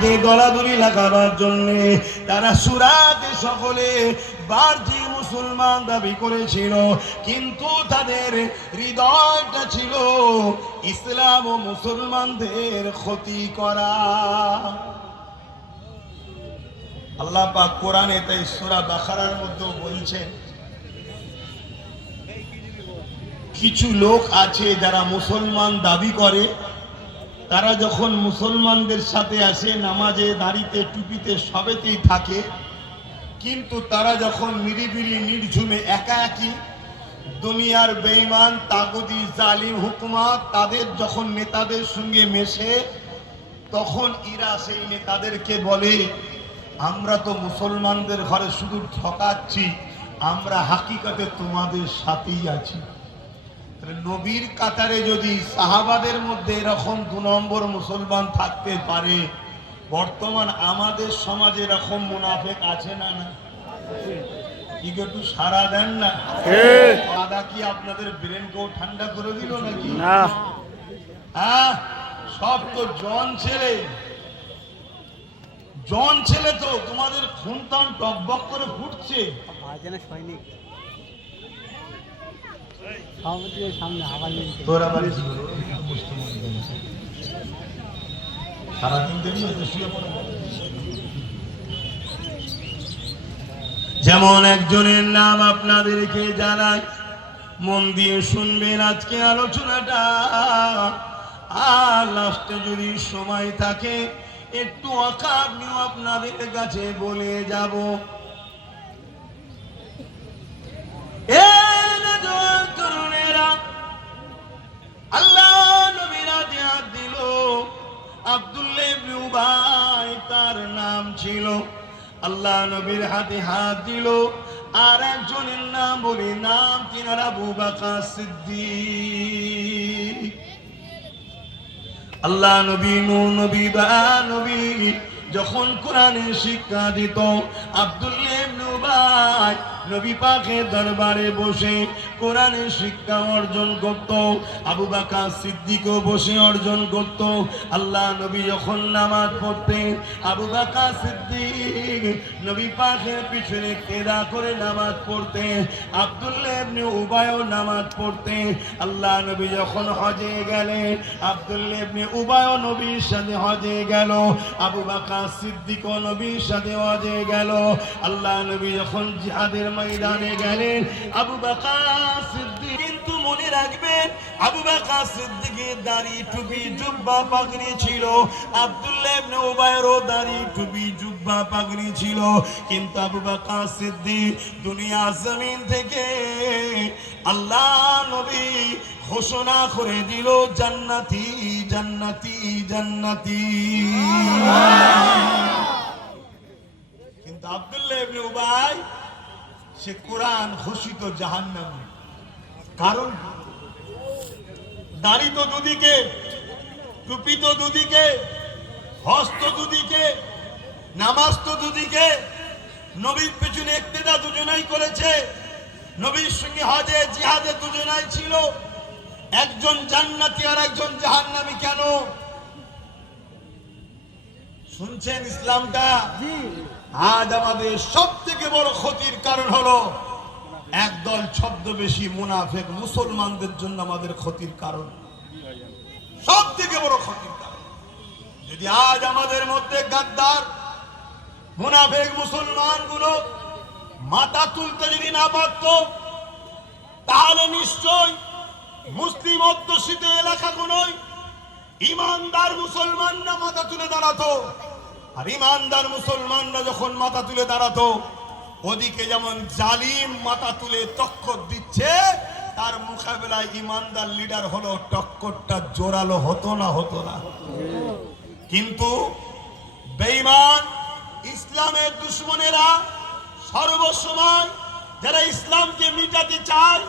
মধ্যে দলাদলি লাগাবার জন্য তারা সুরাতে সকলে বার্জি মুসলমান দাবি করেছিল, কিন্তু তাদের হৃদয়টা ছিল ইসলাম ও মুসলমানদের ক্ষতি করা। আল্লাহ পাক কোরআনে তাই সুরা বাখারার মধ্যেও বলছেন, কিছু লোক আছে যারা মুসলমান দাবি করে তারা যখন মুসলমানদের সাথে আসে, নামাজে, দাঁড়িতে, টুপিতে সবেতেই থাকে, কিন্তু তারা যখন নিরিবিলি, নির্ঝুমে একা একই দুনিয়ার বেঈমান, তাগদি, জালিম, হুকুমাত, তাদের যখন নেতাদের সঙ্গে মেশে, তখন ইরা সেই নেতাদেরকে বলে, আমরা তো মুসলমানদের ঘরে শুধু ঠকাচ্ছি, আমরা হাকিকতে তোমাদের সাথেই আছি। নবীর কাতারে যদি সাহাবাদের মধ্যে এরকম দু নম্বর মুসলমান থাকতে পারে বর্তমান আমাদের সমাজে এরকম মুনাফেক আছে না না একটু সারা দেন না? দাদা কি আপনাদের ব্রেনকেও ঠান্ডা করে দিল নাকি? না। হ্যাঁ সব তো জন ছেলে। জন ছেলে তো তোমাদের খুনতান টকবক করে ফুটছে। সৈনিক। যেমন একজনের নাম আপনাদেরকে জানাই, মন দিয়ে শুনবেন আজকে আলোচনাটা। আর লাস্টে যদি সময় থাকে, একটু আঁকা আপনিও আপনাদের কাছে বলে যাব। আল্লাহ নবীর হাতে হাত দিল, আর একজনের নাম বলি, নাম তিনার আবু বাকা সিদ্দিক। আল্লাহ নবী, নূর নবী বা নবী, যখন কোরআনে শিক্ষা দিত আব্দুল্লাহ উবাই নবী পাকের দরবারে বসে কোরআনের শিক্ষা অর্জন করত, আবু বাকা সিদ্দিকও বসে অর্জন করত। আল্লাহ নবী যখন নামাজ পড়তেন, আবু বাকা সিদ্দিক নবী পাকের পিছনে কেদা করে নামাজ পড়তেন, আব্দুল্লাহ ইবনে উবায়ও নামাজ পড়তেন। আল্লাহ নবী যখন হজে গেলেন, আব্দুল্লাহ ইবনে উবায়ও নবীর সাথে হজে গেল, আবু বাকা সিদ্দিক নবীর সাথে হজে গেল। আল্লাহ নবী যখন জিহাদের ময়দানে গেলেন আবু বাকা সিদ্দিক। কিন্তু মনে রাখবেন আবু বাকা সিদ্দিকের দাড়ি টুপি জুব্বা পাগড়ি ছিল। আব্দুল্লাহ ইবনে দাড়ি টুপি জুব্বা পাগড়ি ছিল। কিন্তু আবু বাকা সিদ্দিক দুনিয়া জমিন থেকে আল্লাহ নবী ঘোষণা করে দিল জান্নাতি জান্নাতি জান্নাতি। কিন্তু আব্দুল্লাহ ইবনে উবাই সে কোরআন ঘোষিত জাহান্নামী। কারণ দাড়ি তো দুদিকে টুপি তো দুদিকে, হস্ত দুদিকে নামাজ তো দুদিকে, নবীর পেছনে একতেদা দুজনাই করেছে। নবীর সঙ্গে হজে, জিহাদে দুজনাই ছিল। একজন জান্নাতি আর একজন জাহান্নামি কেন? শুনছেন ইসলামটা? আজ আমাদের সব থেকে বড় ক্ষতির কারণ হলো একদল ছদ্মবেশী মুনাফেক মুসলমানদের জন্য আমাদের ক্ষতির কারণ। সব থেকে বড় ক্ষতির কারণ। যদি আজ আমাদের মধ্যে গাদ্দার মুনাফেক মুসলমানগুলো মাথা তুলতে যদি না পারত তাহলে নিশ্চয় মুসলিম অধ্যুষিত এলাকাগুলোয় ইমানদার মুসলমানরা মাথা তুলে দাঁড়াতো। আর ইমানদার মুসলমানরা যখন মাথা তুলে দাঁড়াতো, ওদিকে যেমন জালিম মাথা তুলে টক্কর দিচ্ছে, তার মোকাবেলায় ইমানদার লিডার হলো, টক্করটা জোরালো হতো না হতো না। কিন্তু বেঈমান, ইসলামের দুশ্মনেরা সর্বসময় যারা ইসলামকে মিটাতে চায়,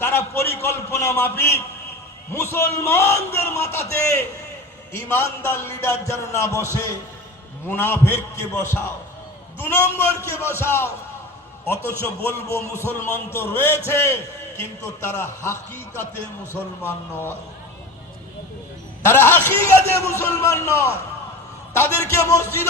তারা পরিকল্পনা মাফিক। মুসলমানদের মাথাতে ইমানদার লিডার যেন না বসে মুনাফেককে বসাও, দু নম্বরকে বসাও। অথচ বলব মুসলমান তো রয়েছে, কিন্তু তারা হাকিকাতে মুসলমান নয়। তারা হাকিকাতে মুসলমান নয়। তাদেরকে মসজিদ